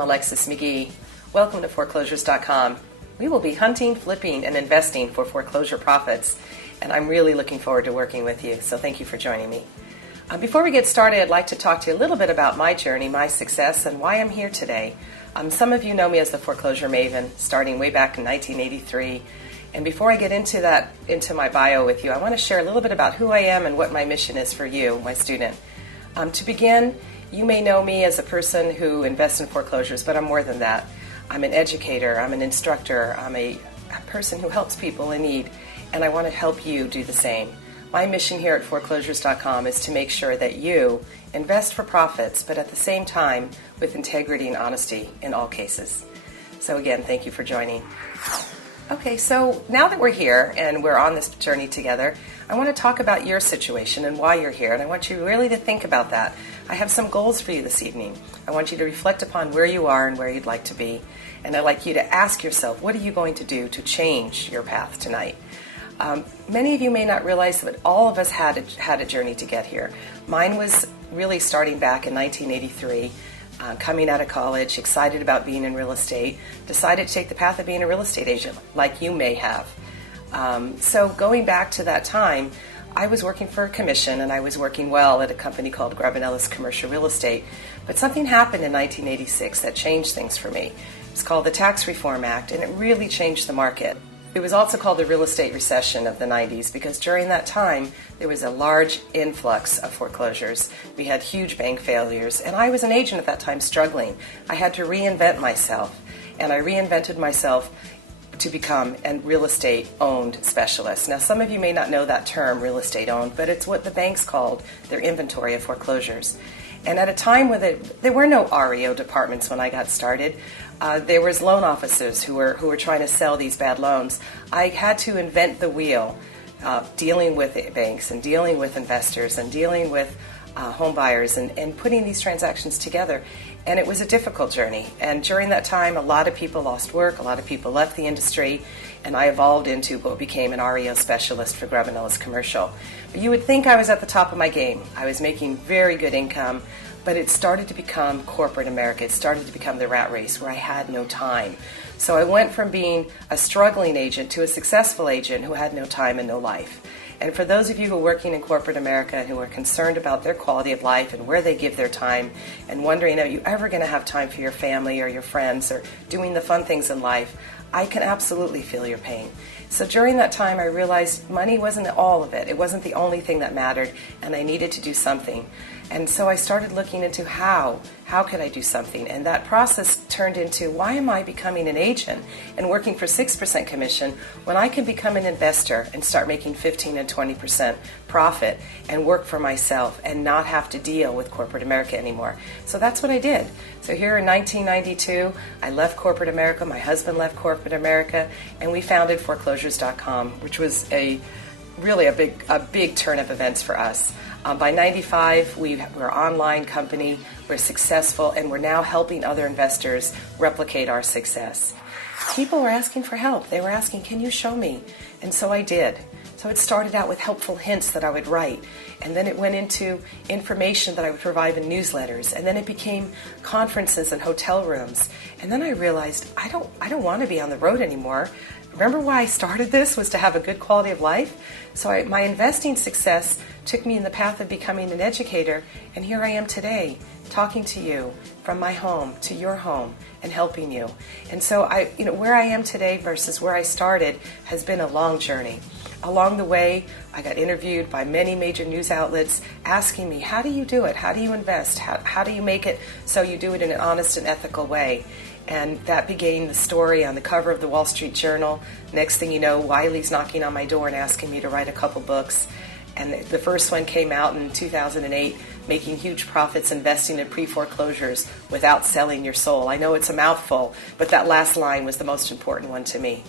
I'm Alexis McGee. Welcome to Foreclosures.com. We will be hunting, flipping, and investing for foreclosure profits, and I'm really looking forward to working with you, so thank you for joining me. Before we get started, I'd like to talk to you a little bit about my journey, my success, and why I'm here today. Some of you know me as the Foreclosure Maven, starting way back in 1983. And before I get into my bio with you, I want to share a little bit about who I am and what my mission is for you, my student. To begin, you may know me as a person who invests in foreclosures, but I'm more than that. I'm an educator, I'm an instructor, I'm a person who helps people in need, and I want to help you do the same. My mission here at Foreclosures.com is to make sure that you invest for profits, but at the same time with integrity and honesty in all cases. So again, thank you for joining. Okay, so now that we're here and we're on this journey together, I want to talk about your situation and why you're here, and I want you really to think about that. I have some goals for you this evening. I want you to reflect upon where you are and where you'd like to be, and I'd like you to ask yourself, what are you going to do to change your path tonight? Many of you may not realize that all of us had a journey to get here. Mine was really starting back in 1983. Coming out of college, excited about being in real estate, decided to take the path of being a real estate agent, like you may have. So going back to that time, I was working for a commission, and I was working well at a company called Ellis Commercial Real Estate. But something happened in 1986 that changed things for me. It's called the Tax Reform Act, and it really changed the market. It was also called the real estate recession of the 90s because during that time there was a large influx of foreclosures. We had huge bank failures, and I was an agent at that time struggling. I had to reinvent myself, and I reinvented myself to become a real estate owned specialist. Now, some of you may not know that term, real estate owned, but it's what the banks called their inventory of foreclosures. And at a time where there were no REO departments when I got started, there was loan officers who were trying to sell these bad loans. I had to invent the wheel, dealing with banks and dealing with investors and dealing with home buyers and putting these transactions together. And it was a difficult journey. And during that time, a lot of people lost work, a lot of people left the industry, and I evolved into what became an REO specialist for Ellis Commercial. But you would think I was at the top of my game. I was making very good income, but it started to become corporate America. It started to become the rat race where I had no time. So I went from being a struggling agent to a successful agent who had no time and no life. And for those of you who are working in corporate America and who are concerned about their quality of life and where they give their time and wondering, are you ever going to have time for your family or your friends or doing the fun things in life, I can absolutely feel your pain. So during that time, I realized money wasn't all of it. It wasn't the only thing that mattered, and I needed to do something. And so I started looking into how could I do something? And that process turned into, why am I becoming an agent and working for 6% commission when I can become an investor and start making 15 and 20% profit and work for myself and not have to deal with corporate America anymore? So that's what I did. So here in 1992, I left corporate America, my husband left corporate America, and we founded Foreclosures.com, which was really a big turn of events for us. By 95, we're an online company, we're successful, and we're now helping other investors replicate our success. People were asking for help. They were asking, can you show me? And so I did. So it started out with helpful hints that I would write, and then it went into information that I would provide in newsletters, and then it became conferences and hotel rooms. And then I realized I don't want to be on the road anymore. Remember why I started this was to have a good quality of life? So my investing success took me in the path of becoming an educator, and here I am today, talking to you from my home to your home and helping you. And so where I am today versus where I started has been a long journey. Along the way, I got interviewed by many major news outlets asking me, how do you do it? How do you invest? How do you make it so you do it in an honest and ethical way? And that began the story on the cover of the Wall Street Journal. Next thing you know, Wiley's knocking on my door and asking me to write a couple books. And the first one came out in 2008, making huge profits investing in pre-foreclosures without selling your soul. I know it's a mouthful, but that last line was the most important one to me.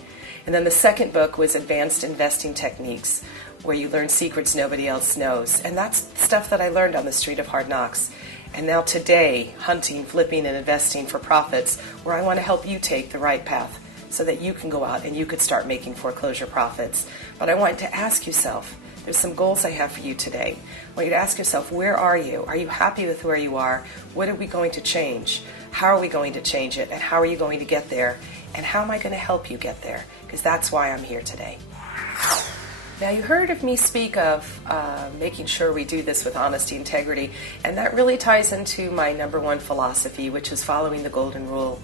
And then the second book was Advanced Investing Techniques, where you learn secrets nobody else knows. And that's stuff that I learned on the street of hard knocks. And now today, hunting, flipping, and investing for profits, where I want to help you take the right path so that you can go out and you could start making foreclosure profits. But I want to ask yourself, there's some goals I have for you today. I want you to ask yourself, where are you? Are you happy with where you are? What are we going to change? How are we going to change it? And how are you going to get there? And how am I going to help you get there? Because that's why I'm here today. Now, you heard of me speak of making sure we do this with honesty, integrity, and that really ties into my number one philosophy, which is following the golden rule.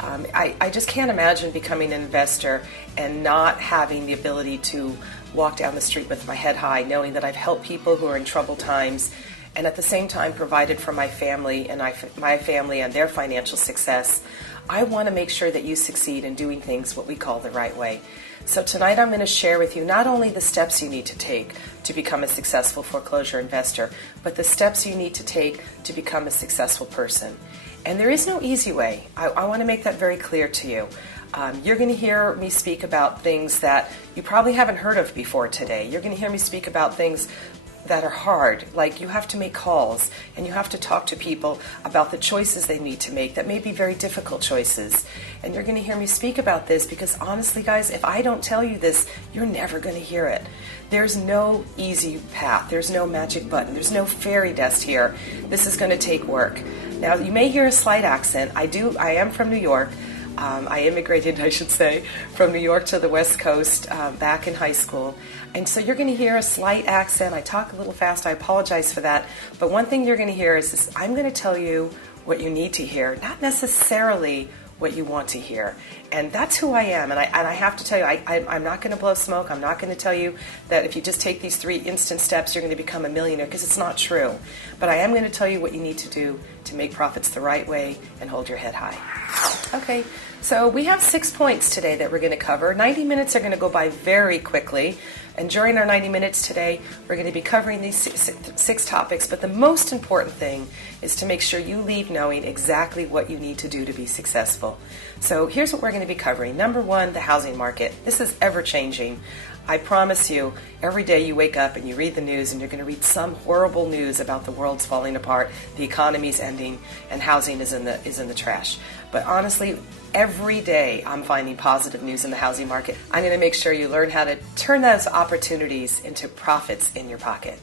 I just can't imagine becoming an investor and not having the ability to walk down the street with my head high, knowing that I've helped people who are in troubled times, and at the same time provided for my family and my family and their financial success. I want to make sure that you succeed in doing things what we call the right way. So tonight I'm going to share with you not only the steps you need to take to become a successful foreclosure investor, but the steps you need to take to become a successful person. And there is no easy way. I want to make that very clear to you. You're going to hear me speak about things that you probably haven't heard of before today. You're going to hear me speak about things that are hard, like you have to make calls and you have to talk to people about the choices they need to make that may be very difficult choices. And you're going to hear me speak about this because honestly, guys, if I don't tell you this, you're never going to hear it. There's no easy path. There's no magic button. There's no fairy dust here. This is going to take work. Now, you may hear a slight accent. I am from New York. I immigrated, I should say, from New York to the West Coast back in high school. And so you're going to hear a slight accent. I talk a little fast. I apologize for that. But one thing you're going to hear is this: I'm going to tell you what you need to hear, not necessarily what you want to hear. And that's who I am. And I have to tell you, I'm not going to blow smoke. I'm not going to tell you that if you just take these 3 instant steps, you're going to become a millionaire, because it's not true. But I am going to tell you what you need to do to make profits the right way and hold your head high. Okay, so we have 6 points today that we're going to cover. 90 minutes are going to go by very quickly. And during our 90 minutes today, we're going to be covering these 6 topics. But the most important thing is to make sure you leave knowing exactly what you need to do to be successful. So here's what we're going to be covering. Number 1, the housing market. This is ever changing. I promise you, every day you wake up and you read the news and you're going to read some horrible news about the world's falling apart, the economy's ending, and housing is in the trash. But honestly, every day I'm finding positive news in the housing market. I'm going to make sure you learn how to turn those opportunities into profits in your pocket.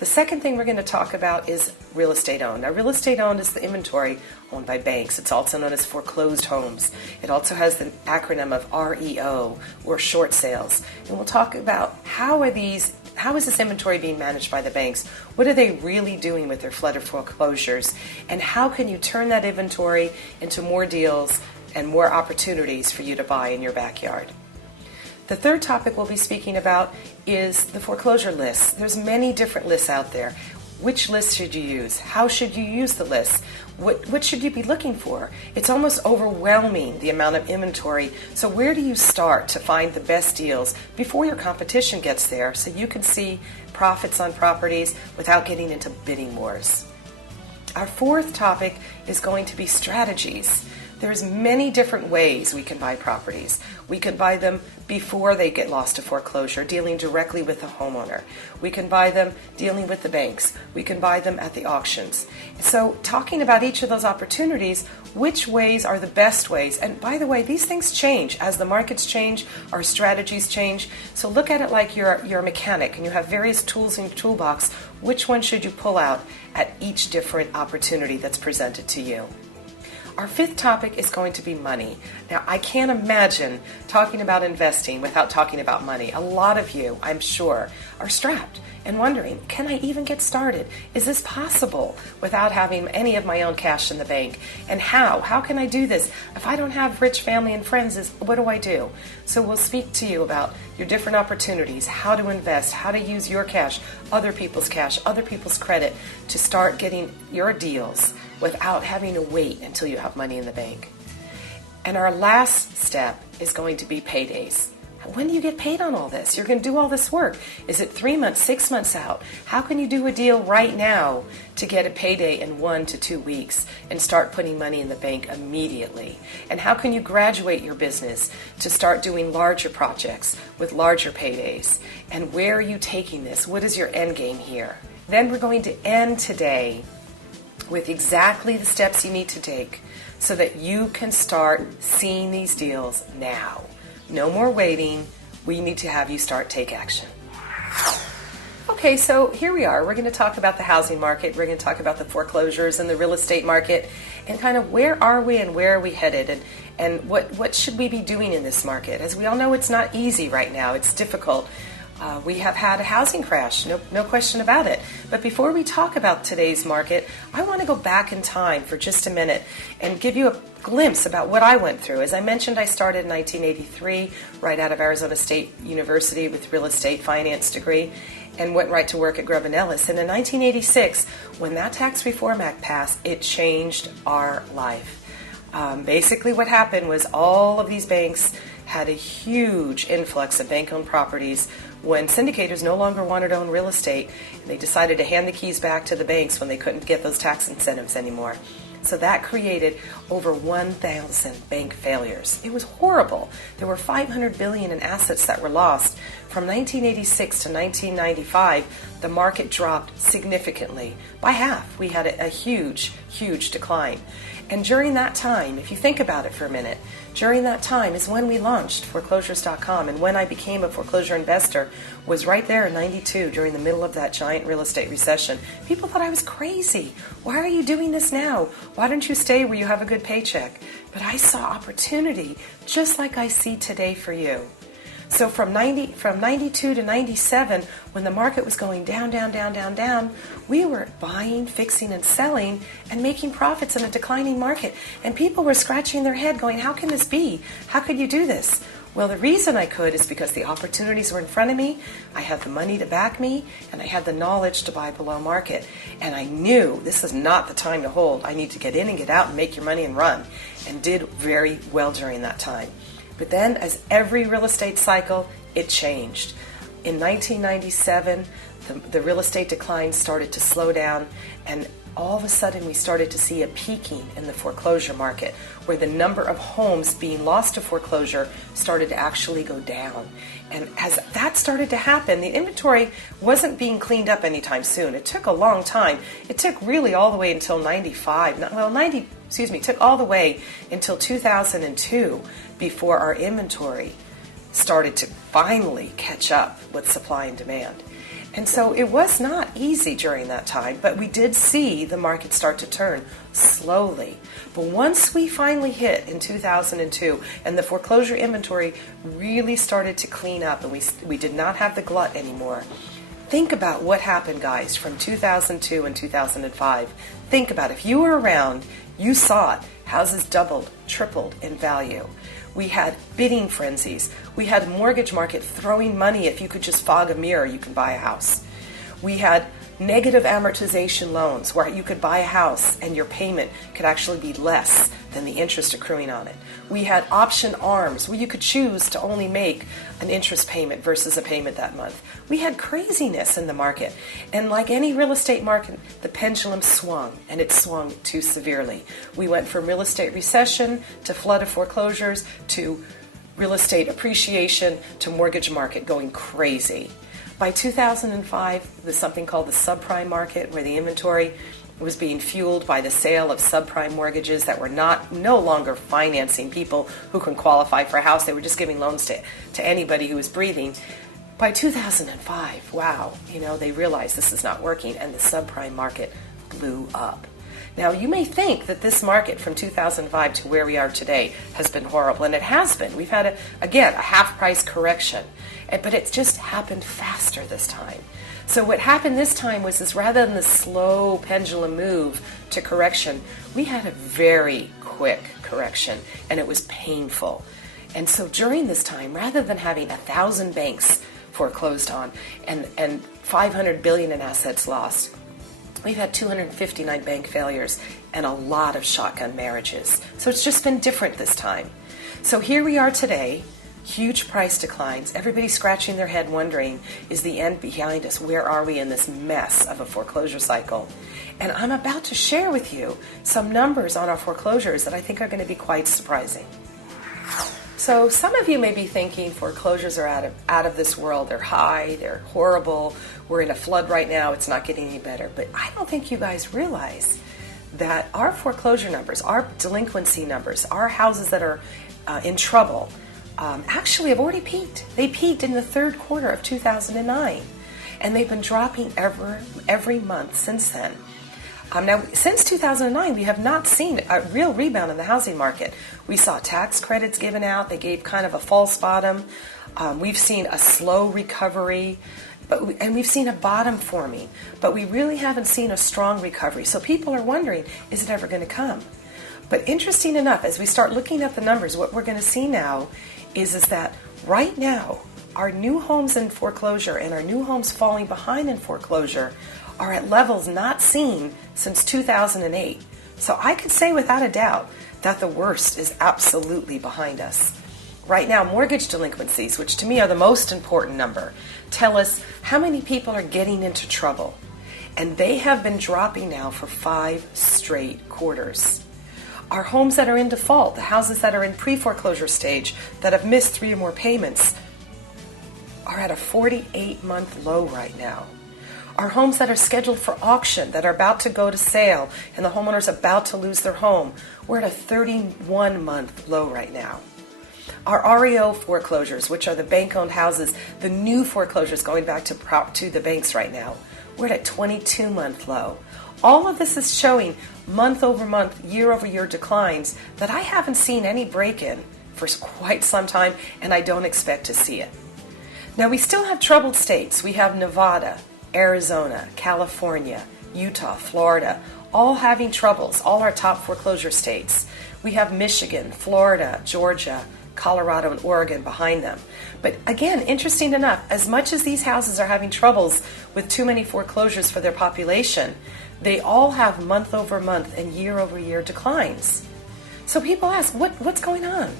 The second thing we're going to talk about is real estate owned. Now, real estate owned is the inventory owned by banks. It's also known as foreclosed homes. It also has the acronym of REO, or short sales. And we'll talk about how is this inventory being managed by the banks? What are they really doing with their flood of foreclosures? And how can you turn that inventory into more deals and more opportunities for you to buy in your backyard? The third topic we'll be speaking about is the foreclosure lists. There's many different lists out there. Which list should you use? How should you use the list? What should you be looking for? It's almost overwhelming, the amount of inventory. So where do you start to find the best deals before your competition gets there, so you can see profits on properties without getting into bidding wars? Our fourth topic is going to be strategies. There's many different ways we can buy properties. We can buy them before they get lost to foreclosure, dealing directly with the homeowner. We can buy them dealing with the banks. We can buy them at the auctions. So talking about each of those opportunities, which ways are the best ways? And by the way, these things change. As the markets change, our strategies change. So look at it like you're a mechanic and you have various tools in your toolbox. Which one should you pull out at each different opportunity that's presented to you? Our fifth topic is going to be money. Now, I can't imagine talking about investing without talking about money. A lot of you, I'm sure, are strapped and wondering, can I even get started? Is this possible without having any of my own cash in the bank? And how? How can I do this? If I don't have rich family and friends, what do I do? So we'll speak to you about your different opportunities, how to invest, how to use your cash, other people's credit to start getting your deals without having to wait until you have money in the bank. And our last step is going to be paydays. When do you get paid on all this? You're going to do all this work. Is it 3 months, 6 months out? How can you do a deal right now to get a payday in 1 to 2 weeks and start putting money in the bank immediately? And how can you graduate your business to start doing larger projects with larger paydays? And where are you taking this? What is your end game here? Then we're going to end today with exactly the steps you need to take so that you can start seeing these deals now. No more waiting. We need to have you take action. Okay, so here we are. We're going to talk about the housing market. We're going to talk about the foreclosures and the real estate market and kind of where are we and where are we headed and what should we be doing in this market. As we all know, it's not easy right now. It's difficult. We have had a housing crash, no question about it. But before we talk about today's market, I want to go back in time for just a minute and give you a glimpse about what I went through. As I mentioned, I started in 1983 right out of Arizona State University with real estate finance degree and went right to work at Grubb & Ellis. And in 1986, when that Tax Reform Act passed, it changed our life. Basically what happened was all of these banks had a huge influx of bank-owned properties when syndicators no longer wanted to own real estate, and they decided to hand the keys back to the banks when they couldn't get those tax incentives anymore. So that created over 1,000 bank failures. It was horrible. There were $500 billion in assets that were lost. From 1986 to 1995, the market dropped significantly, by half. We had a huge, huge decline. And during that time, if you think about it for a minute, during that time is when we launched Foreclosures.com, and when I became a foreclosure investor was right there in 92 during the middle of that giant real estate recession. People thought I was crazy. Why are you doing this now? Why don't you stay where you have a good paycheck? But I saw opportunity just like I see today for you. So from 92 to 97, when the market was going down, we were buying, fixing, and selling and making profits in a declining market. And people were scratching their head going, how can this be? How could you do this? Well, the reason I could is because the opportunities were in front of me, I had the money to back me, and I had the knowledge to buy below market. And I knew this is not the time to hold. I need to get in and get out and make your money and run, and did very well during that time. But then, as every real estate cycle, it changed. In 1997, the real estate decline started to slow down, and all of a sudden we started to see a peaking in the foreclosure market, where the number of homes being lost to foreclosure started to actually go down. And as that started to happen, the inventory wasn't being cleaned up anytime soon. It took a long time. It took really all the way until took all the way until 2002 before our inventory started to finally catch up with supply and demand. And so it was not easy during that time, but we did see the market start to turn slowly. But once we finally hit in 2002 and the foreclosure inventory really started to clean up and we did not have the glut anymore, think about what happened, guys, from 2002 and 2005. Think about it. If you were around, you saw it. Houses doubled, tripled in value. We had bidding frenzies. We had mortgage market throwing money. If you could just fog a mirror, you can buy a house. We had negative amortization loans where you could buy a house and your payment could actually be less than the interest accruing on it. We had option arms where you could choose to only make an interest payment versus a payment that month. We had craziness in the market. And like any real estate market, the pendulum swung, and it swung too severely. We went from real estate recession to flood of foreclosures to real estate appreciation to mortgage market going crazy. By 2005, there's something called the subprime market, where the inventory was being fueled by the sale of subprime mortgages that were no longer financing people who can qualify for a house. They were just giving loans to anybody who was breathing. By 2005, wow, they realized this is not working, and the subprime market blew up. Now, you may think that this market from 2005 to where we are today has been horrible, and it has been. We've had, a half-price correction, but it's just happened faster this time. So what happened this time was rather than the slow pendulum move to correction, we had a very quick correction, and it was painful. And so during this time, rather than having 1,000 banks foreclosed on and $500 billion in assets lost, we've had 259 bank failures and a lot of shotgun marriages. So it's just been different this time. So here we are today, huge price declines. Everybody's scratching their head wondering, is the end behind us? Where are we in this mess of a foreclosure cycle? And I'm about to share with you some numbers on our foreclosures that I think are going to be quite surprising. So some of you may be thinking foreclosures are out of this world. They're high, they're horrible. We're in a flood right now. It's not getting any better. But I don't think you guys realize that our foreclosure numbers, our delinquency numbers, our houses that are in trouble actually have already peaked. They peaked in the third quarter of 2009. and they've been dropping every month since then. Now, since 2009, we have not seen a real rebound in the housing market. We saw tax credits given out. They gave kind of a false bottom. We've seen a slow recovery, and we've seen a bottom forming, but we really haven't seen a strong recovery. So people are wondering, is it ever going to come? But interesting enough, as we start looking at the numbers, what we're going to see now is that right now, our new homes in foreclosure and our new homes falling behind in foreclosure are at levels not seen since 2008. So I could say without a doubt that the worst is absolutely behind us. Right now, mortgage delinquencies, which to me are the most important number, tell us how many people are getting into trouble. And they have been dropping now for 5 straight quarters. Our homes that are in default, the houses that are in pre-foreclosure stage, that have missed 3 or more payments, are at a 48-month low right now. Our homes that are scheduled for auction, that are about to go to sale, and the homeowner's about to lose their home, we're at a 31-month low right now. Our REO foreclosures, which are the bank-owned houses, the new foreclosures going back to the banks right now, we're at a 22-month low. All of this is showing month-over-month, year-over-year declines that I haven't seen any break-in for quite some time, and I don't expect to see it. Now, we still have troubled states. We have Nevada, Arizona, California, Utah, Florida, all having troubles, all our top foreclosure states. We have Michigan, Florida, Georgia, Colorado, and Oregon behind them. But again, interesting enough, as much as these houses are having troubles with too many foreclosures for their population, they all have month-over-month and year-over-year declines. So people ask, what's going on?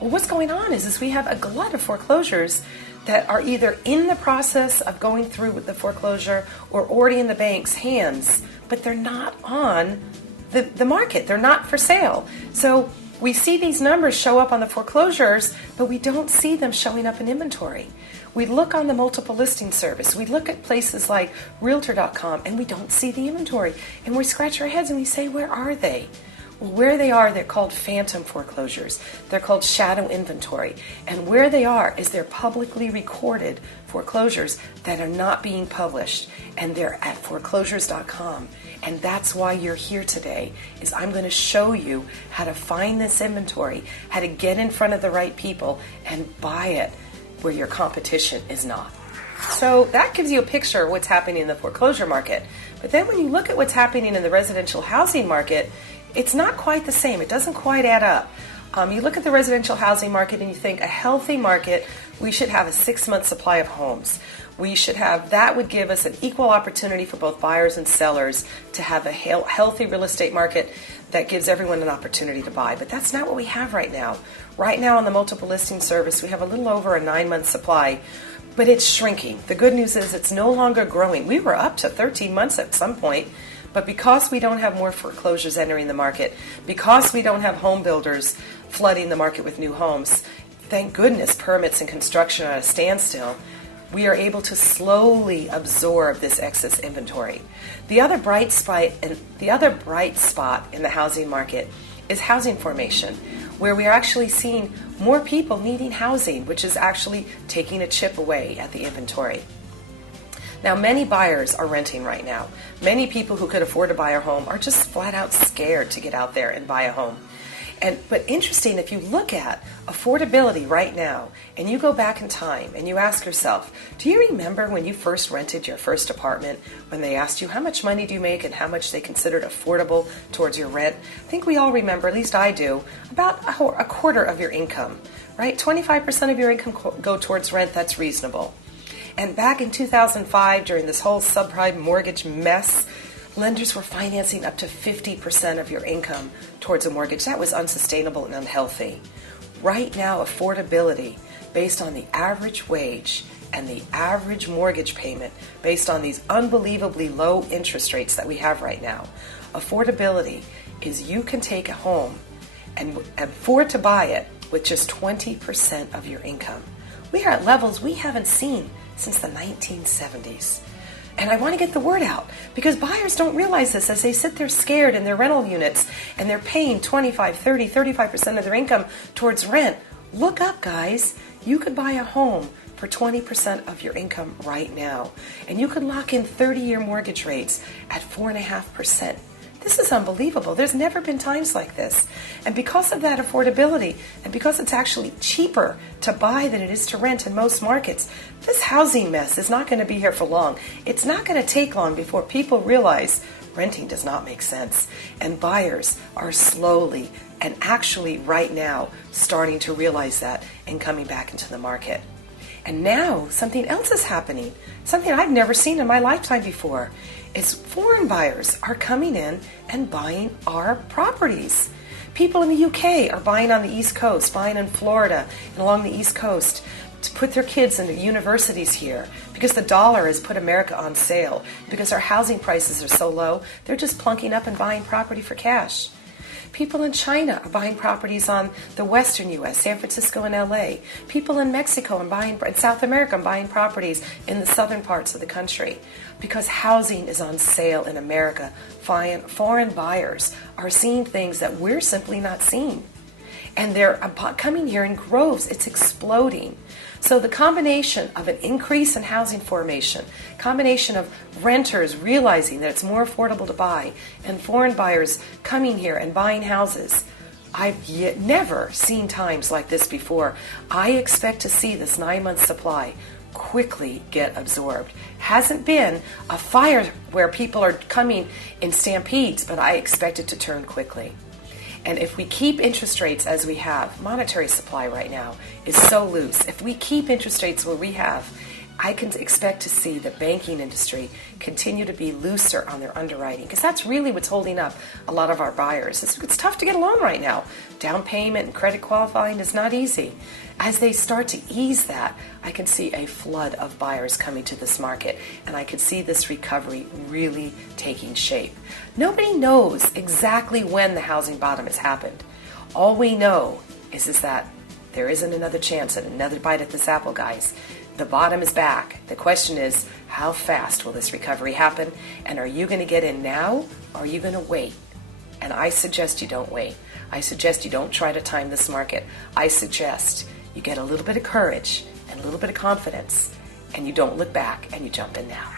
Well, what's going on is we have a glut of foreclosures that are either in the process of going through with the foreclosure or already in the bank's hands, but they're not on the market. They're not for sale. So we see these numbers show up on the foreclosures, but we don't see them showing up in inventory. We look on the multiple listing service. We look at places like Realtor.com, and we don't see the inventory. And we scratch our heads and we say, where are they? Where they are, they're called phantom foreclosures. They're called shadow inventory. And where they are is they're publicly recorded foreclosures that are not being published. And they're at foreclosures.com. And that's why you're here today, is I'm going to show you how to find this inventory, how to get in front of the right people and buy it where your competition is not. So that gives you a picture of what's happening in the foreclosure market. But then when you look at what's happening in the residential housing market, it's not quite the same. It doesn't quite add up. You look at the residential housing market and you think a healthy market, we should have a 6-month supply of homes. We should have, that would give us an equal opportunity for both buyers and sellers to have a healthy real estate market that gives everyone an opportunity to buy. But that's not what we have right now. Right now on the multiple listing service, we have a little over a 9-month supply, but it's shrinking. The good news is it's no longer growing. We were up to 13 months at some point, but because we don't have more foreclosures entering the market, because we don't have home builders flooding the market with new homes, thank goodness permits and construction are at a standstill, we are able to slowly absorb this excess inventory. The other bright spot in the housing market is housing formation, where we are actually seeing more people needing housing, which is actually taking a chip away at the inventory. Now, many buyers are renting right now. Many people who could afford to buy a home are just flat out scared to get out there and buy a home. But interesting, if you look at affordability right now, and you go back in time and you ask yourself, do you remember when you first rented your first apartment, when they asked you how much money do you make and how much they considered affordable towards your rent? I think we all remember, at least I do, about a quarter of your income, right? 25% of your income go towards rent, that's reasonable. And back in 2005, during this whole subprime mortgage mess, lenders were financing up to 50% of your income towards a mortgage. That was unsustainable and unhealthy. Right now, affordability based on the average wage and the average mortgage payment based on these unbelievably low interest rates that we have right now, affordability is you can take a home and afford to buy it with just 20% of your income. We are at levels we haven't seen since the 1970s. And I want to get the word out because buyers don't realize this as they sit there scared in their rental units and they're paying 25, 30, 35% of their income towards rent. Look up, guys. You could buy a home for 20% of your income right now. And you can lock in 30-year mortgage rates at 4.5%. This is unbelievable. There's never been times like this. And because of that affordability, and because it's actually cheaper to buy than it is to rent in most markets, this housing mess is not going to be here for long. It's not going to take long before people realize renting does not make sense. And buyers are slowly and actually right now starting to realize that and coming back into the market. And now something else is happening, something I've never seen in my lifetime before, is foreign buyers are coming in and buying our properties. People in the UK are buying on the East Coast, buying in Florida and along the East Coast to put their kids into universities here because the dollar has put America on sale. Because our housing prices are so low, they're just plunking up and buying property for cash. People in China are buying properties on the western U.S., San Francisco and L.A. People in Mexico and in South America are buying properties in the southern parts of the country. Because housing is on sale in America, foreign buyers are seeing things that we're simply not seeing. And they're coming here in groves. It's exploding. So the combination of an increase in housing formation, combination of renters realizing that it's more affordable to buy, and foreign buyers coming here and buying houses, I've yet never seen times like this before. I expect to see this 9-month supply quickly get absorbed. Hasn't been a fire where people are coming in stampedes, but I expect it to turn quickly. And if we keep interest rates as we have, monetary supply right now is so loose. If we keep interest rates where we have, I can expect to see the banking industry continue to be looser on their underwriting, because that's really what's holding up a lot of our buyers. It's tough to get a loan right now. Down payment and credit qualifying is not easy. As they start to ease that, I can see a flood of buyers coming to this market, and I can see this recovery really taking shape. Nobody knows exactly when the housing bottom has happened. All we know is that there isn't another chance at another bite at this apple, guys. The bottom is back. The question is, how fast will this recovery happen? And are you going to get in now, or are you going to wait? And I suggest you don't wait. I suggest you don't try to time this market. I suggest you get a little bit of courage and a little bit of confidence, and you don't look back and you jump in now.